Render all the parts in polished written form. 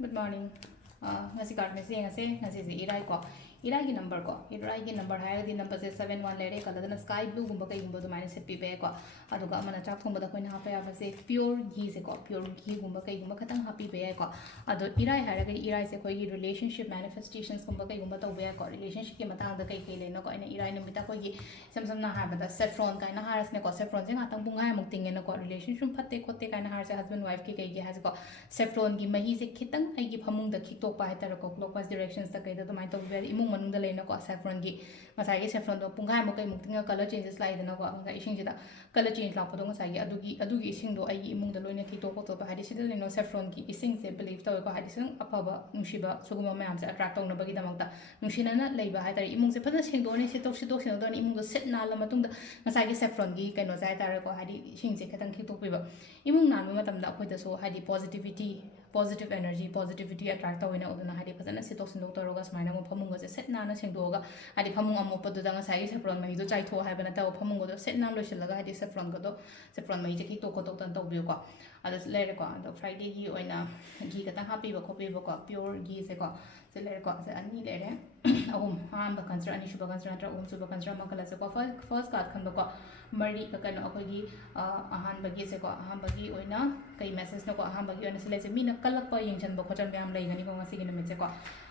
Good morning. Ngasi card message ngasi si irai ko irai ki number hai di number se 71 lere kala dana sky blue gumba kai gumba dumai set pi be ko aduga mana chak thong bada koina ha pa ya ba se pure ghee se ko pure ghee gumba kai gumba khatang happy be ko adu irai hai ga irai se koi gi relationship manifestations gumba kai gumba tau be ko relationship ki matang da kai kai le no ko ina irai no mita koi gi sam na ha ba da saffron kai na haras ne ko saffron se ngatang bungai muk ting ne ko relationship phatte khotte kai na har se husband wife ki kai gi has ko saffron gi mahi se khitang ai gi phamung da khik tok pa hai tar ko clockwise directions da kai da mai to be imung manung da le na ko saffron gi masai gi saffron do pungai mo kai muk tinga color changes lai da na ko anga ising ji da color change la podong masai gi adugi ising do ai imung da loina ki to ko to ba hadi sidal no saffron gi ising se believe to ko hadi sang apaba nungsiba suguma mayam se attract tong na bagi da makta nungsina na leiba hai tar imung se phada sing do ne se tok sing do ni imung do set na la matung da masai gi saffron gi kai no jai tar ko hadi ising se khatang ki tok ba imung na ma matam da khoi da so hadi positive energy positivity attract tawina uduna hadi phajana se tok sin do roga smaina mo phamung ga set na na sing do ga hadi phamung amo padu da ngasai saffron mai do chai tho hai bana ta phamung do set na lo shil ga hadi saffron ga do saffron mai je ki to ko tok tan to bi ko ada lere ko ado friday gi oina gi ka ta happy ba ko ko pure gi se ko se lere ko se ani lere ham ba kansra ani shuba kansra tra shuba kansra makala se ko first card khan ba ko mari ka kan ko gi ahan ba gi se ko ahan ba gi oina kai message na ko ahan ba gi oina se le se mi na kalak pa yeng chan ba ko chan byam lai gani ko ngasi gi na me se ko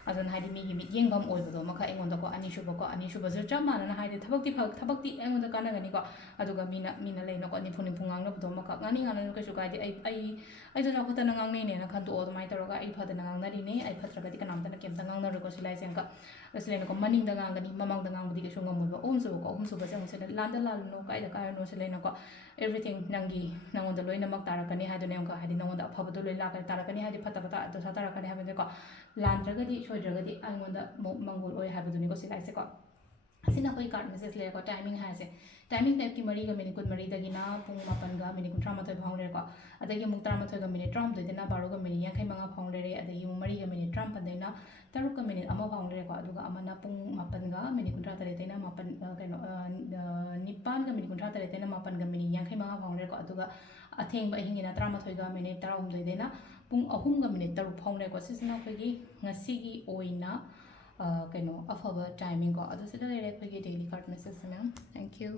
adon hadi mi gi mi yeng gam oi ba do maka engon da ko ani shuba zir cha mana na hadi thabak ti engon da kana gani ko aduga mina lai na ko ni phuni phungang na do maka ngani ngana no ka shu ga di ai do ko ta na ngang ne na khan do do mai ta ro ga ai phada na ngang na ri ne ai phatra ga di kanam ta na kem ta ngang na ro ko silai seng ka asle ko maning da ngang gani mamang da ngang budi ke shungam mo om su ba se se lan da lan no kai da kai no silai na ko everything nangi nangon da loina mak tara kani ha do ne ka hadi nangon da phaba do loina ka tara kani hadi phata phata do sa tara kani ha be ko lan dra ga di shoi dra ga di ai ngon da mangol oi ha be do ne ko silai se ko asina koi card message le ko timing ha se timing ne ki mari ga minute kun mari da gina pung 8 ga minute kun 13 phang le ko adagi muk 13 ga minute 13 de na 12 ga minute 65 phang le re adagi muk mari ga minute 13 de na 3 ga minute ama phang le ko aduga amana pung 8 ga minute kun 13 de na 8 kaino 9 ga minute kun 13 de na 8 ga minute 65 phang le ko aduga atheng ba hingina 13 ga minute 13 de na pung 3 ga minute 3 phang le ko sisna khoi gi ngasi gi oina kaino afaba timing ko adu sida le khoi gi daily card message na thank you